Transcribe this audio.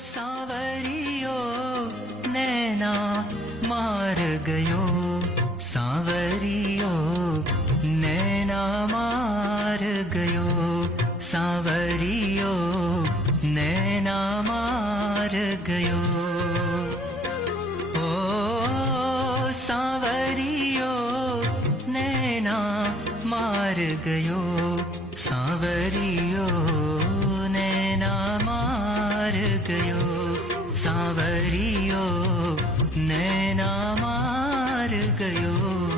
સાવરિયો નૈના માર ગયો સાવરિયો નૈના માર ગયો સાવરિયો નૈના માર ગયો ઓ સાવરિયો નૈના માર ગયો સાવરિયો ગયો સાવરિયો નૈના માર ગયો